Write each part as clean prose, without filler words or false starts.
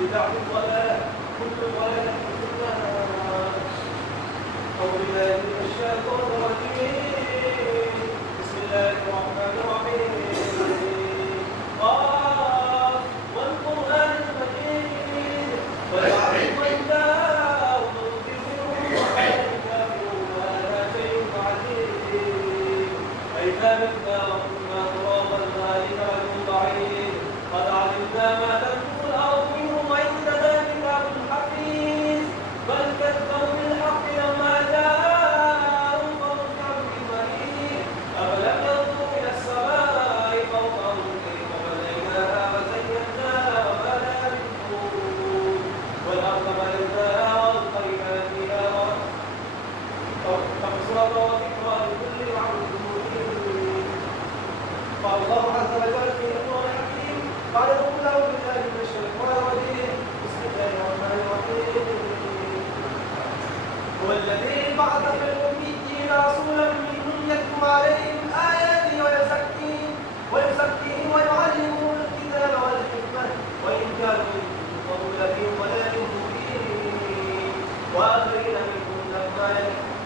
بدعة ضلالة كل ضلالة في النار. أعوذ بالله من الشيطان الرجيم. بسم الله الرحمن الرحيم. قاف والقرآن المجيد والعلم والله ومغفره والكافرون ولا شيء عزيز. فإذا متنا وكنا ترابا ذلك رجل بعيد. قد علمنا ما تنفق الأرض منهم وعندنا كتاب حفيظ. بل كذبوا بالحق لما جاءهم فهم كعبد مريض. أفلم ينظروا إلى السماء فوقهم كيف بنيناها وزيناها وما لها من فروج. والأرض مددناها وألقينا فيها تبصرة وذكرى لكل عبد منيب. قال الله عز وجل في القرآن الحكيم قال قل أعوذ بالله من الشيطان الرجيم. بسم الله الرحمن الرحيم. هو الذي بعث في الأميين رسولا منهم يتلو عليهم آياته ويزكيهم ويعلمهم الكتاب والحكمة وإن كانوا من قبل لفي ضلال مبين. وآخرين منهم لما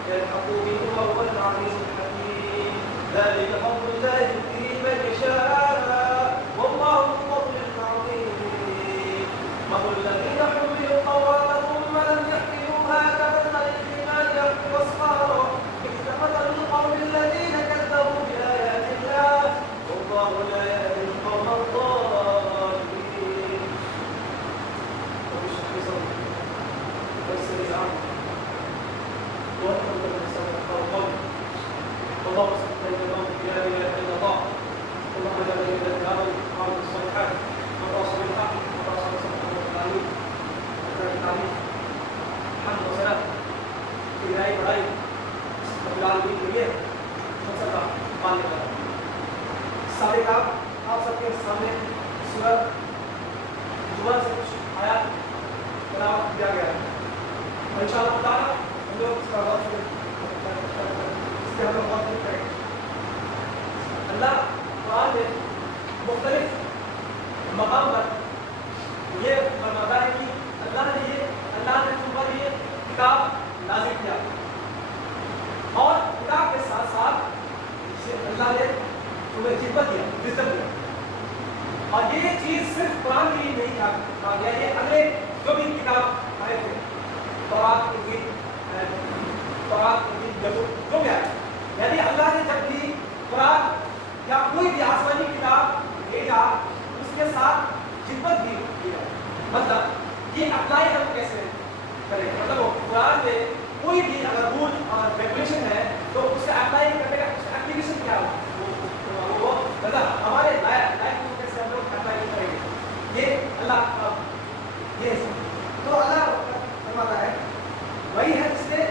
يلحقوا بهم وهو العزيز الحكيم. ذلك فضل الله يؤتيه من يشاء والله ذو الفضل العظيم. مثل الذين حملوا التوراة ثم لم يحملوها كمثل الحمار يحمل أسفارا مثل مثل القوم الذين كذبوا بآيات الله والله لا يهدي القوم الظالمين. وبشرح صدري ويسر لي أمري وأتمم بالحسنة والقول. اللهم صل على لا إله إلا الله. اللهم لا إله إلا أنت عبد الصالحات وتواصل بالحق وتواصل بالصبر والتعليم والتعليم. الحمد والسلام إلى إبراهيم رب العالمين के लिए सबका मानने वाला साबिक आप सबके सामने सूरह जुमर से कुछ आयत तिलावत किया गया है और इंशाअल्लाह ताला हम लोग इसका गौर करेंगे. अल्लाह कुरान में मुख्तलिफ मकाम पर ये फरमाता है कि अल्लाह ने तुम पर ये किताब नाज़िल किया और किताब के साथ साथ अल्लाह ने तुम्हें हिकमत दिया, विज़डम दिया. और ये चीज़ सिर्फ कुरान के लिए नहीं था, ये अगले जो भी किताब आए थे तौरात, इंजील, जो भी आए, यानी अल्लाह ने जब भी कुरान या कोई भी आसमानी किताब भेजा उसके साथ खिदमत भी की है. मतलब ये अप्लाई हम कैसे करें, मतलब कुरान में कोई भी अगर रूल और रेगुलेशन है तो उसका अप्लाई करने का एप्लीकेशन क्या हो वो मतलब हमारे लाइफ को कैसे हम लोग अप्लाई करेंगे ये अल्लाह ये तो अल्लाह फरमाता है वही है जिसने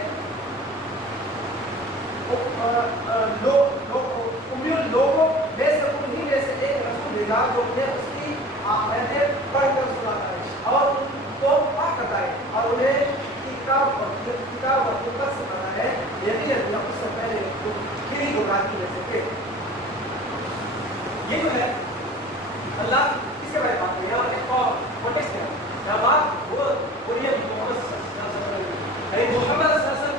लोगों में से उन्हीं में से एक रसूल भेजा जो उन्हें उसकी आयतें पढ़कर सुनाता है और उनको पाक करता है और उन्हें किताब और हिकमत सिखाता है. यदि उससे पहले खिली गुमराही में से थे. ये जो है अल्लाह किसके बारे में बात कर रहा है एक और कॉन्टेक्स्ट है यहाँ बात वो ये मोहम्मद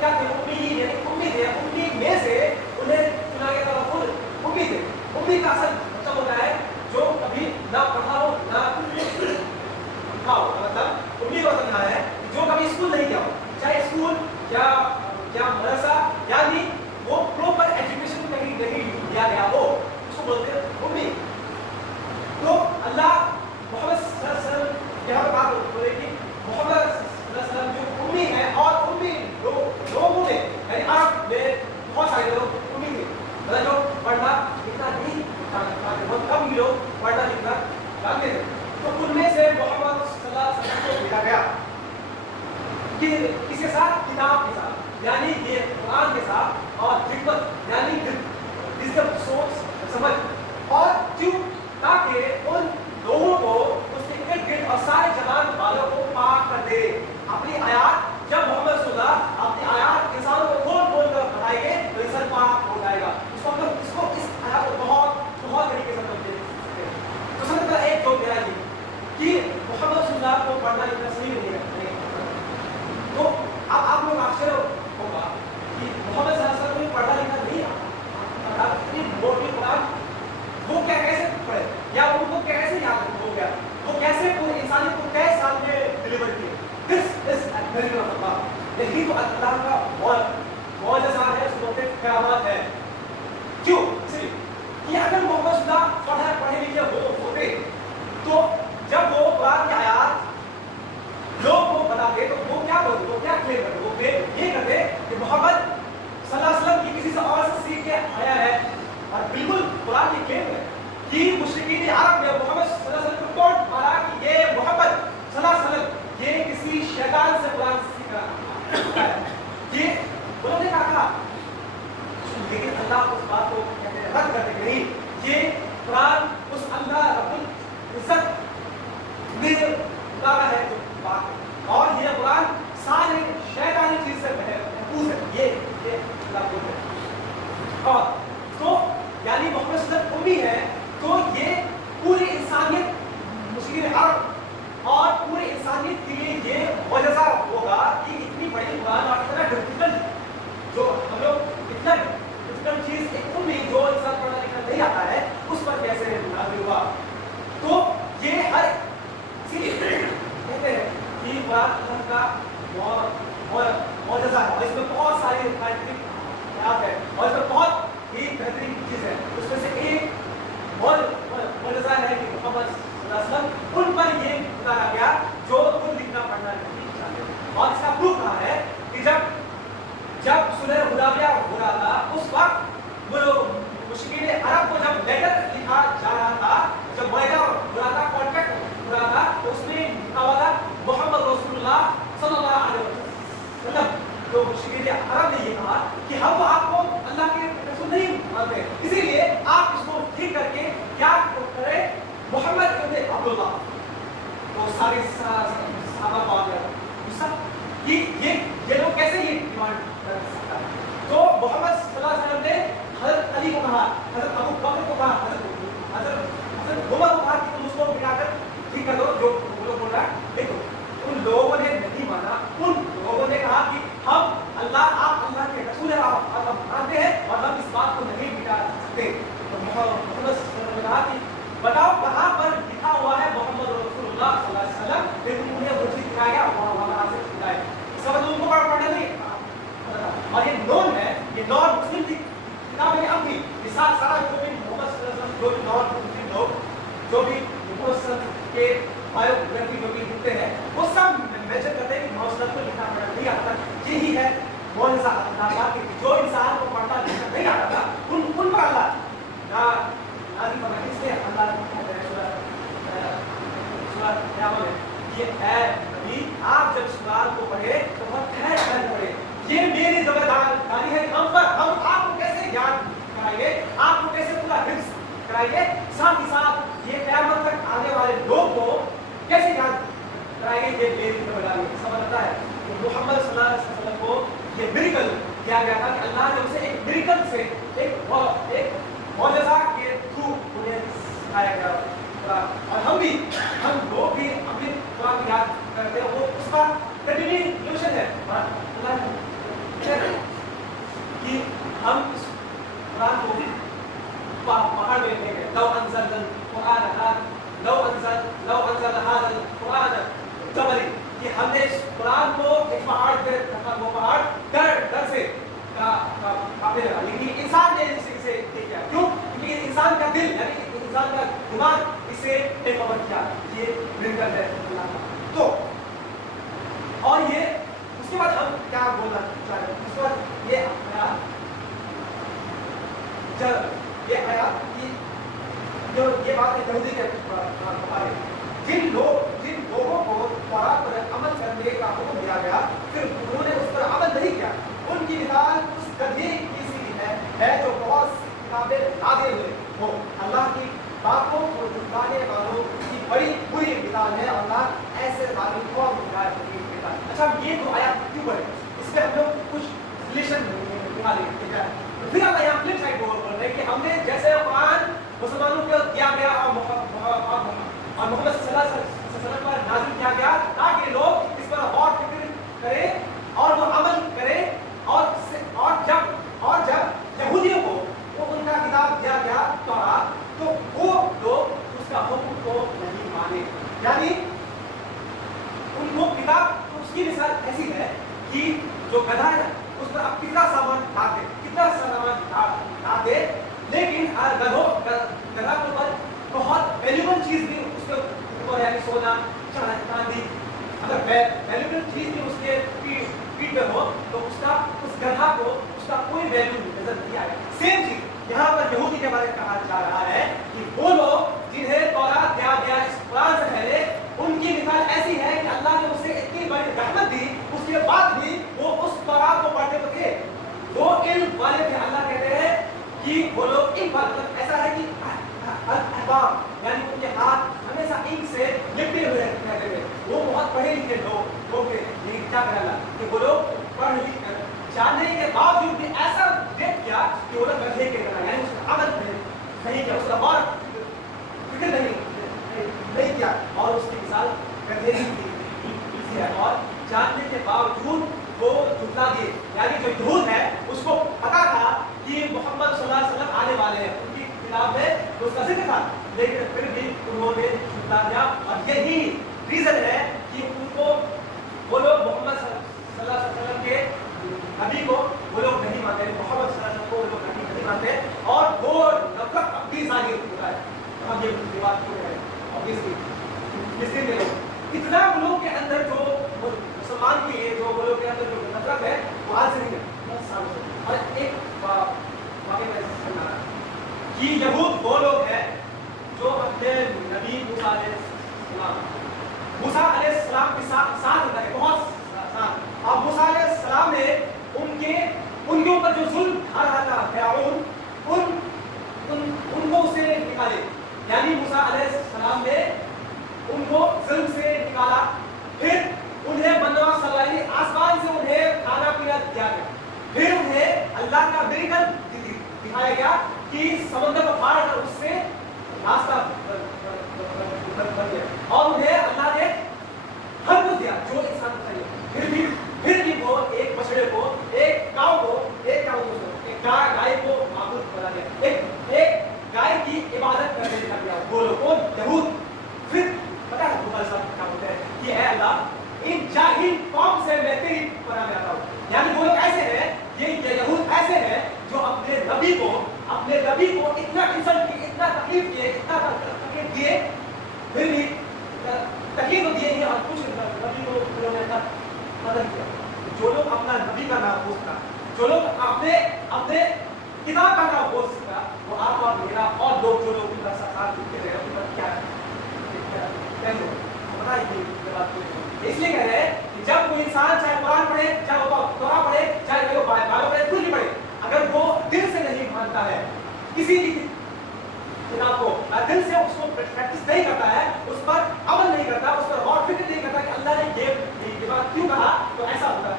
क्या थे, उम्मी थे. उम्मी में से उन्हें चुना गया था खुद उम्मी थे. उम्मी का असल मतलब होता है जो कभी ना पढ़ा हो ना लिखा हो. मतलब उम्मी का मतलब है जो कभी स्कूल नहीं किया हो, चाहे स्कूल या मदरसा यानी वो प्रॉपर एजुकेशन कहीं नहीं दिया गया हो, उसको बोलते हैं उम्मी. तो अल्लाह मोहम्मद सल्लल्लाहु अलैहि वसल्लम यहाँ पर बात हो रही थी मोहम्मद सल्लल्लाहु अलैहि वसल्लम जो उम्मी है और उम्मी लोगों में यानी अरब में बहुत सारे लोग उम्मी थे. मतलब जो पढ़ना लिखना नहीं बहुत कम ही लोग पढ़ना लिखना जानते थे. तो उनमें से मोहम्मद सल्लल्लाहु अलैहि वसल्लम को भेजा गया कि इसके साथ किताब के साथ यानी ये कुरान के साथ और हिकमत यानी विज़डम सोच समझ और क्यों ताकि उन लोगों को उसके इर्द गिर्द और सारे जहान वालों को पाक कर दे. अपनी आयात जब मोहम्मद सल्लल्लाहु अलैहि वसल्लम अपनी आयात इंसानों को खोल खोल कर बताएंगे तो इंसान पाक हो जाएगा. इसको इस आयात को बहुत तरीके से समझते हैं. तो समझ एक जो गया कि मोहम्मद रसूलुल्लाह को पढ़ना लिखना सही नहीं है। तो अब आप लोग आश्चर्य होगा कि मोहम्मद सल्लल्लाहु अलैहि वसल्लम को पढ़ना लिखना नहीं आता, इतनी मोटी कुरान वो क्या कैसे पढ़े या उनको कैसे याद हो गया, वो कैसे पूरे इंसानियत को कैसे साल में डिलीवर किए। दिस इज मिरेकल ऑफ अल्लाह। यही तो अल्लाह का मौजज़ा है, उसमें क़यामत है। क्यों? इसलिए कि अगर मोहम्मद सल्लल्लाहु पढ़े लिखे होते तो जब वो कुरान की आयत लोग को बताते तो वो क्या बोलते, वो क्या क्लेम करते, वो क्लेम ये करते कि मोहम्मद सल्लल्लाहु अलैहि वसल्लम ये किसी से और से सीख के आया है। और बिल्कुल कुरान की क्लेम है कि मुशरिकीन अरब ने मोहम्मद सल्लल्लाहु अलैहि वसल्लम को टोंट मारा कि ये मोहम्मद सल्लल्लाहु अलैहि वसल्लम ये किसी शैतान से कुरान सीखा है। ये उन्होंने कहा, लेकिन अल्लाह उस बात को कहते हैं रद्द करते नहीं, ये कुरान उस अल्लाह रब्बुल इज्जत ने उतारा है जो बात, और ये कुरान सारे शैतानी चीज से महफूज है। ये अल्लाह बोलते हैं। और तो यानी मोहम्मद सल्लल्लाहु अलैहि वसल्लम उम्मी है, तो ये पूरी इंसानियत मुस्लिम अरब और पूरी इंसानियत के लिए ये मौजज़ा होगा कि इतनी बड़ी कुरान और इतना डिफिकल्ट जो हम लोग इतना डिफिकल्ट चीज एक उम्मी जो इंसान पढ़ना लिखना नहीं आता है उस पर कैसे नाज़िल हुआ। तो ये हर इसीलिए कहते हैं कि कुरान का मौजज़ा है और इसमें बहुत सारी बात है और इसमें बहुत ही बेहतरीन चीज है। उसमें से एक मौजज़ा है कि मोहम्मद सल्लल्लाहु अलैहि वसल्लम उन पर ये उतारा गया जो खुद लिखना पढ़ना नहीं जानते। और इसका प्रूफ रहा है कि जब सुलह हुदैबिया हो रहा था उस वक्त वो मुश्किल अरब को जब लेटर लिखा जा रहा था, जब वायदा हो रहा था, कॉन्ट्रैक्ट हो रहा था, तो उसमें लिखा हुआ था मोहम्मद रसूलुल्लाह सल्लल्लाहु अलैहि वसल्लम। तो मुश्किल अरब ने ये कहा कि हम आपको अल्लाह के रसूल नहीं मानते, इसीलिए आप इसको ठीक करके क्या करें मोहम्मद इब्न अब्दुल्लाह। तो सारे सहाबा को आ गया गुस्सा कि ये लोग कैसे ये डिमांड कर सकता है। तो मोहम्मद सल्लल्लाहु अलैहि वसल्लम ने हज़रत अली को कहा, हज़रत अबू बकर को कहा, हज़रत उमर को कहा कि तुम उसको मिलाकर ठीक कर दो जो वो लोग बोल रहा है। देखो उन लोगों ने नहीं माना, उन लोगों ने कहा कि हम आप अल्लाह के रसूल हैं, आप मानते हैं और हम इस बात को नहीं मिटा सकते। तो मोहम्मद ने कहा कि बताओ कहाँ पर लिखा हुआ है मोहम्मद रसूलुल्लाह सल्लल्लाहु अलैहि वसल्लम, लेकिन उन्हें वो चीज दिखाया गया वहाँ से दिखाया समझ उनको पढ़ना नहीं। और ये नॉन है, ये नॉन मुस्लिम थी किताब में अब भी सारा जो भी मोहम्मद सल्लल्लाहु अलैहि वसल्लम जो भी नॉन मुस्लिम लोग जो भी मोहम्मद के बायोग्राफी जो भी लिखते हैं वो सब मेंशन करते हैं कि मोहम्मद को लिखना पढ़ना नहीं आता। यही है मौजज़ा अल्लाह का, जो इंसान को पढ़ना लिखना नहीं आता था उन पर अल्लाह नाज़िल फरमाया। इसलिए अल्लाह कहते हैं सूरह क़यामत में कि ऐ नबी आप जब इस कुरान को पढ़े तो बहुत ठहर पढ़े, ये मेरी ज़िम्मेदारी है हम पर, हम आपको कैसे याद कराएंगे, आपको कैसे पूरा हिफ्ज़ कराएंगे, साथ ही साथ ये क़यामत तक आने वाले लोग को कैसे याद कराएंगे, ये मेरी ज़िम्मेदारी है। समझ आता है कि मोहम्मद सल्लल्लाहु अलैहि वसल्लम को ये मिरेकल दिया गया था कि अल्लाह ने उसे एक मिरेकल से एक मौजज़ा के थ्रू उन्हें सिखाया गया। और हम लोग भी अपने कुरान को याद करते हैं, वो उसका कंटिन्यूएशन है कि हम इस कुरान को पहाड़ में लेंगे। लौ अंज़लना हाज़ल कुरान जबल, कि हमने इस कुरान को एक पहाड़ पे रखा, वो पहाड़ डर से कांपने लगा, लेकिन इंसान ने इसे नहीं किया। क्यों? क्योंकि इंसान का दिल यानी इंसान का दिमाग इसे टेक ओवर किया। ये मिरेकल है अल्लाह का। तो और ये उसके बाद हम क्या बोलना चाह रहे हैं, उसके बाद ये आयात की जो ये बात है यहूदी के बारे में, जिन लोगों को कुरान पर अमल करने का हुक्म दिया गया फिर उन्होंने उस पर अमल नहीं किया, उनकी मिसाल उस गधे की सी है जो बहुत सी किताबें लादे हुए हो। अल्लाह की बातों को झुकाने वालों की बड़ी बुरी मिसाल है। अल्लाह ऐसे जालिम को देता है। अच्छा, ये तो आयत क्यों पढ़े, इससे हम लोग कुछ रिलेशन निकालेंगे, ठीक है। फिर अल्लाह यहाँ फ्लिप साइड बोल रहे हैं कि हमने जैसे कुरान मुसलमानों को दिया गया और मोहम्मद सल्लल्लाहु अलैहि वसल्लम वो किताब तो उसकी मिसाल ऐसी है कि जो गधा है उस पर आप कितना सामान डाल दे, कितना सामान डाल दे, लेकिन गधा के ऊपर बहुत वैल्यूबल चीज भी उसके ऊपर है, सोना चांदी, अगर वैल्यूबल चीज भी उसके पीठ पे हो तो उसका उस गधा को उसका कोई वैल्यू नजर नहीं आएगा। सेम चीज यहाँ पर यहूदी के बारे में कहा जा रहा है कि वो लोग जिन्हें तौरात दिया गया इस कुरान से पहले, उनकी मिसाल ऐसी है कि अल्लाह ने उसे इतनी बड़ी रहमत दी, उसके बाद भी वो उस तौरात को पढ़ते तो थे, वो इल्म वाले थे। अल्लाह कहते हैं कि वो लोग एक बात ऐसा है कि यानी उनके हाथ हमेशा इंक से लिपटे हुए रहते थे, वो बहुत पढ़े लिखे लोग थे, लेकिन क्या करें अल्लाह कि वो लोग पढ़ लिख कर जानने के बावजूद भी ऐसा देख किया कि वो लोग गधे के तरह, यानी उसका अमल नहीं किया, उसका और फिक्र नहीं किया, और उसकी मिसाल गधे की थी। और जानने के बावजूद वो झुठला दिए, यानी जो यहूद है उसको पता था कि मोहम्मद सल्लल्लाहु अलैहि वसल्लम आने वाले हैं, उनकी किताब में उसका जिक्र था, लेकिन फिर भी उन्होंने झुठला दिया। और यही रीजन है कि उनको वो लोग मोहम्मद सल्लल्लाहु अलैहि वसल्लम के नबी को वो लोग नहीं मानते, मोहम्मद सल्लल्लाहु अलैहि वसल्लम को वो लोग नबी नहीं मानते, और वो नफरत अपनी जारी होता है। हम ये बात क्यों है, मुस्लिम के लोग इतना वो लोग के अंदर जो मुसलमान के लिए जो वो लोग के अंदर जो नफरत है वो आज से नहीं है। और एक वाकई में सुनना कि यहूद वो लोग हैं जो अपने नबी मूसा अलैहिस्सलाम के साथ होता है, बहुत साथ। अब मूसा अलैहिस्सलाम ने उनके ऊपर जो जुल्म ढा रहा था फिरौन, उनको उससे निकाले, यानी मूसा अलैहिस्सलाम ने उनको जुल्म से निकाला, फिर उन्हें मनवा सलाही आसमान से उन्हें खाना पीना दिया गया, फिर उन्हें अल्लाह का मिरेकल दिखाया गया कि समंदर को पार कर उससे रास्ता बन गया, और उन्हें अल्लाह ने हर कुछ दिया जो इंसान को चाहिए। फिर भी वो एक बछड़े को, एक गाय को माबूद बना दिया, एक गाय की इबादत करने लग गया वो लोग यहूद। फिर पता है क्या बोलते हैं कि ऐ अल्लाह इन जाहिल कौम से मैं तेरी पनाह में आता हूँ, यानी वो लोग ऐसे हैं, ये यहूद ऐसे हैं जो अपने नबी को इतना इंसल्ट किए, इतना तकलीफ दिए, इतना तकलीफ दिए, फिर भी तकलीफ तो दिए ही, और कुछ नबी को उन्होंने मदद किया। जो लोग अपना नबी का नाम बोलता, जो लोग अपने किताब का नाम बोल सकता, वो आप और मेरा और लोग जो लोग उनका साथ लिखते रहे उन पर क्या पता ही इसलिए कह रहे हैं कि जब कोई इंसान चाहे कुरान पढ़े, चाहे वो तौरात पढ़े, चाहे वो बाइबल पढ़े, कुछ भी पढ़े, अगर वो दिल से नहीं मानता है किसी की किताब को, दिल से उसको प्रैक्टिस नहीं करता है, उस पर अमल नहीं करता, उस पर गौर फिक्र नहीं करता कि अल्लाह ने ये बात क्यों कहा तो ऐसा होता है,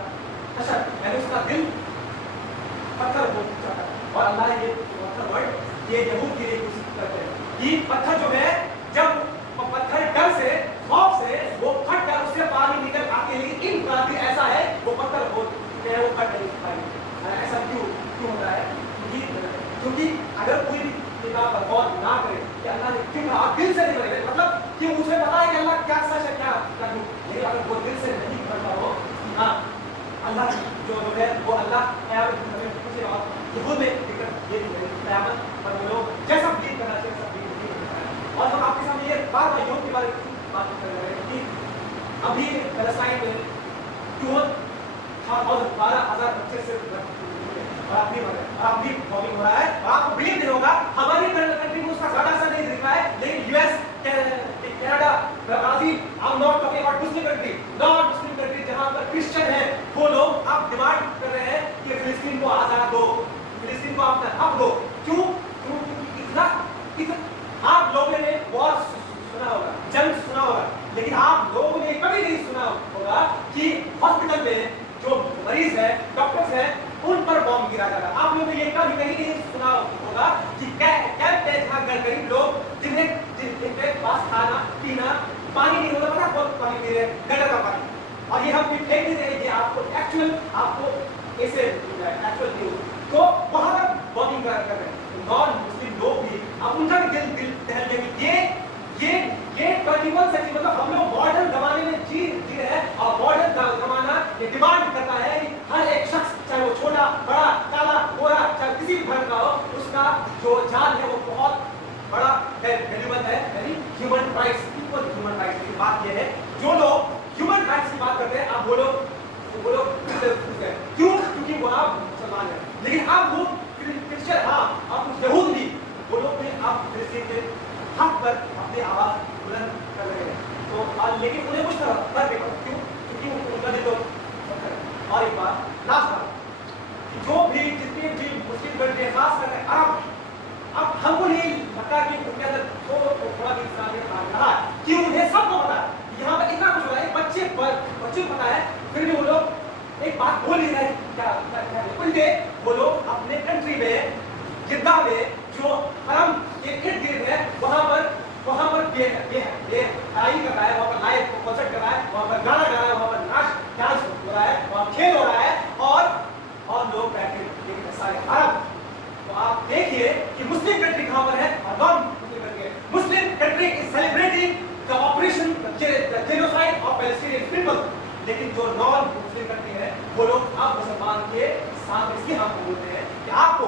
अच्छा यानी उसका दिल पत्थर हो जाता है। और अल्लाह ने ये पत्थर वर्ड ये यहूद के लिए यूज करते हैं कि पत्थर जो है, जब पत्थर डर से खौफ से वो फट कर उससे पानी निकल आते हैं, लेकिन इन क्रांति ऐसा है वो पत्थर होते हैं, वो फट नहीं पाएंगे। ऐसा क्यों होता है? क्योंकि अगर कोई भी किताब पर गौर ना करे कि अल्लाह ने क्यों कहा, दिल से नहीं करेगा, मतलब कि उसे पता है कि अल्लाह क्या सच है क्या झूठ, लेकिन अगर वो दिल से नहीं करता हो हाँ अल्लाह जो है वो अल्लाह क़यामत में पूछेगा। यहूद में दिक्कत ये भी है क़यामत पर वो लोग जैसा बिलीव करना चाहिए सब बिलीव नहीं करता है। और हम आपके सामने ये बात यहूद के बारे में बात कर रहे हैं कि अभी पैलेस्टाइन में क्यों 12,000 बच्चे से और अभी बॉम्बिंग हो रहा है, और आपको बिलीव नहीं होगा हमारी कंट्री में उसका ज्यादा असर नहीं दिख रहा है, लेकिन US, Canada, Brazil, I am not talking about Muslim country, non Muslim country जहां पर क्रिश्चियन है, वो लोग अब डिमांड कर रहे हैं कि फिलिस्तीन को आजाद दो, फिलिस्तीन को अपना हक दो। क्यों? क्योंकि आप लोगों ने वॉर सुना होगा, जंग सुना होगा, लेकिन आप लोगों ने कभी नहीं सुना होगा कि हॉस्पिटल में जो मरीज है, डॉक्टर्स हैं, उन पर बॉम्ब गिरा जाता। आप लोगों ने ये कभी नहीं सुना होगा कि कैंप पे जहाँ गरीब लोग जिनके पास खाना पीना पानी नहीं होता, पता बहुत पानी पी रहे हैं, गटर का पानी, और ये हम फेंक नहीं रहे, ये आपको एक्चुअल आपको ऐसे एक्चुअल नहीं हो, तो वहां पर बॉम्बिंग कर रहे हैं। नॉन मुस्लिम लोग भी अब उनका भी दिल दहल गया कि ये 21 सेंचुरी मतलब हम लोग मॉडर्न जमाने में जी रहे हैं, लेकिन उन्हें कुछ फर्क नहीं पड़ा, क्यों? क्योंकि उनका दिल तो और एक बात लास्ट बात, जो भी जितने भी मुस्लिम कंट्री है, खास करके अरब, अब हमको नहीं लगता कि उनके अंदर थोड़ा भी इस्लामी रहा है, कि उन्हें सबको पता है यहाँ पर इतना कुछ हो रहा है, बच्चे को पता है, फिर भी वो लोग एक बात बोल नहीं रहे। क्या उनके वो लोग अपने कंट्री में, जिद्दा में जो हरम के इर्द गिर्द है, वहाँ पर ये तालीम कर रहा है, वहाँ पर लाइव कॉन्सर्ट कर रहा है, वहाँ पर गाना गा रहा है, वहाँ पर नाच डांस हो रहा है, वहाँ खेल हो रहा है, और लोग बैठे सारे अरब। तो आप देखिए कि मुस्लिम कंट्री कहाँ पर है और non Muslim country. Muslim country is celebrating the operation genocide of Palestinian people, लेकिन जो नॉन मुस्लिम कंट्री है वो लोग अब मुसलमान के साथ इसलिए हम बोलते हैं कि आपको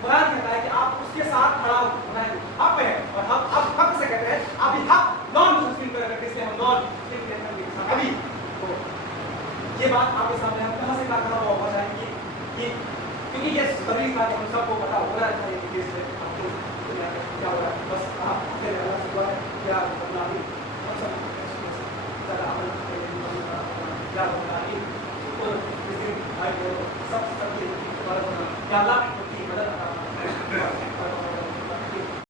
कुरान कहता है कि आप उसके साथ खड़ा होना है, हक पे है, और हम अब हक से कहते हैं आप भी हक नॉन मुस्लिम कंट्री से, हम नॉन मुस्लिम कंट्री के साथ अभी। तो ये बात आपके सामने हम कहाँ से कहाँ पहुँचाएंगे कि क्योंकि ये सभी बात हम सबको पता होना चाहिए कि देश में क्या हो रहा है। बस आप अल्लाह से दुआ है क्या बदलावी हम सब ज़्यादा अमल क्या बदलावी तो इस दिन भाई सब सब क्या अल्लाह